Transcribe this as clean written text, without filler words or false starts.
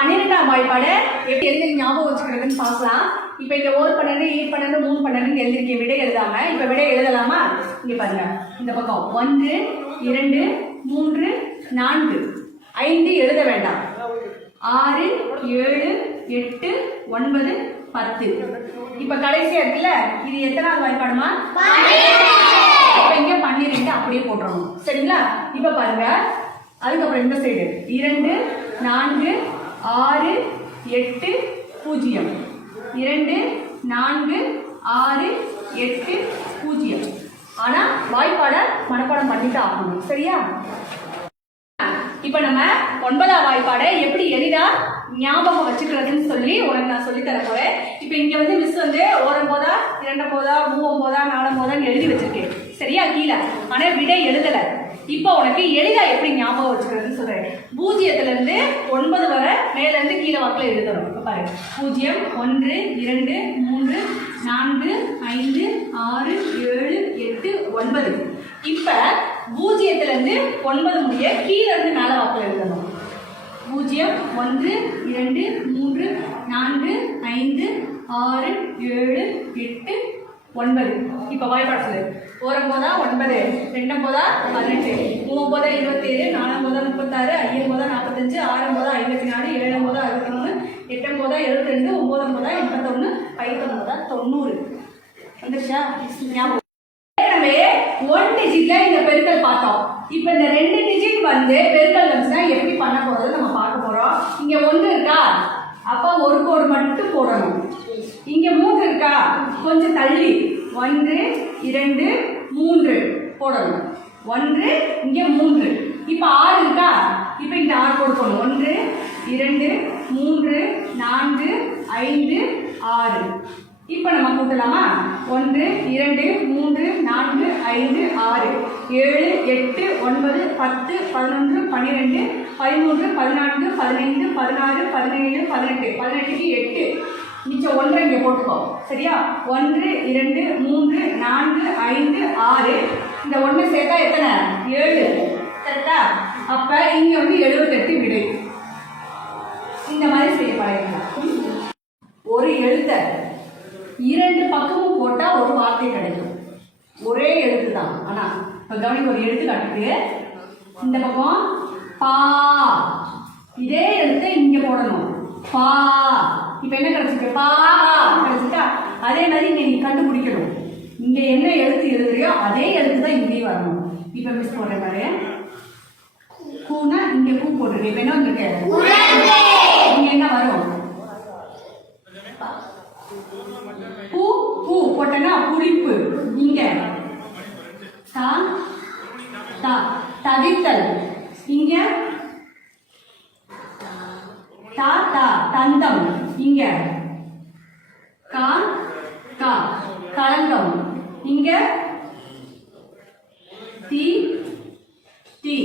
12ஆம் வாய்ப்பாடு எப்படி எழுதி ஞாபகம் வச்சுக்கிறதுன்னு பார்க்கலாம். இப்போ இங்க 1 12 8 12 3 12 எழுதிருக்கேன். விடை எழுதாம இப்ப விடை எழுதலாமா? இங்க பாருங்க, இந்த பக்கம் 1 2 3 4 5 எழுத வேண்டாம். 6 7 8 9 10. இப்ப கடைசியா இருக்குல்ல, இது எத்தனாவது வாய்ப்பாடுமா? இப்ப இங்க 12 அப்படியே போட்டுறணும். சரிங்களா? இப்ப பாருங்க, அதுக்கப்புறம் இந்த சைடு 2 4 6 8 0 2 4 6 8 0. ஆனா வாய்ப்பாட மனப்பாடம் பண்ணிட்டு ஆகணும். சரியா? இப்ப நம்ம 9ஆம் வாய்ப்பாடை எப்படி எளிதா ஞாபகம் வச்சுக்கிறதுன்னு சொல்லி உனக்கு நான் சொல்லி தர போறேன். இப்ப இங்க வந்து மிஸ் வந்து 1 போதா 2 போதா 3 போதா 4 போதான்னு எழுதி வச்சிருக்கேன். சரியா? கீழே ஆனா விடை எழுதல. இப்போ உனக்கு எளிதா எப்படி ஞாபகம் வச்சுக்கிறதுன்னு சொல்றேன். 0ல இருந்து 9 வரை மேல இருந்து கீழே வாக்குல எழுதணும். இப்ப பாரு, 0 1 2 3 4 5 6 7 8 9. இப்ப 0ல இருந்து 9 முடிய கீழே இருந்து மேல வாக்குல எழுதணும். 0 1 2 3 4 5 6 7 8 9. இப்ப வாய்ப்பாடு சொல்லு. 1 போதா 9 2 போதா 18 3 போதா 27 4 போதா 36 5 போதா 45 6 போதா 54 7 போதா 63 8 போதா 72 9 போதா 81 19 போதா 90. வந்துச்சா? ஞாபகம். ஏற்கனவே 1 டிஜிட்ல இந்த பெருக்கல் பார்த்தோம். இப்ப இந்த 2 டிஜிட் வந்து பெருக்கல் வந்துச்சுன்னா எப்படி பண்ண போறது நம்ம பார்க்க போறோம். இங்க 1 இருக்கா, அப்ப ஒரு கோடு மட்டும் போடணும். இங்க 3 இருக்கா, கொஞ்சம் தள்ளி 1 2 3 போடணும். 1 இங்க 3. இப்ப 6 இருக்கா, இப்ப இங்க 6 கோடு போடணும். 1 2 3 4 5 6. இப்ப நம்ம கூட்டலாமா? 1 2 3 4 5 6 7 8 9 10 11 12 13 14 15 16 17 18 18க்கு 8. மிச்சம் 1 இங்க போட்டுக்கோ. சரியா? 1 2 3 4 5 6. இந்த 1 சேர்த்தா எத்தனை? 7. கரெக்டா? அப்ப இங்க வந்து 78 விடை. இந்த மாதிரி செய்ய பழகிக்கலாம். ஒரு எழுத்த 2 பக்கமும் போட்டா ஒரு வார்த்தை கிடைக்கும். ஒரே எழுத்து தான். ஆனா இப்ப கவனிக்க, ஒரு எழுத்து காட்டுது. இந்த பக்கம் பா, இதே எழுத்தை இங்க போடணும். பா. இப்ப என்ன கிடைச்சிருக்கு? பா கிடைச்சிட்டா? அதே மாதிரி இங்க நீ கண்டுபிடிக்கணும். இங்க என்ன எழுத்து எழுதுறியோ அதே எழுத்து தான் இங்கேயும் வரணும். இப்ப மிஸ் போடுறேன் பாரு. பூனா இங்க பூ போட்டுருக்கு. இப்ப என்ன வந்திருக்கு? இங்க என்ன வரும்? பூ. பூ போட்டனா புளிப்பு. இங்க தா தா தவித்தல். இங்க தா தா தந்தம். இங்க கா கா களங்கம். இங்க தி தி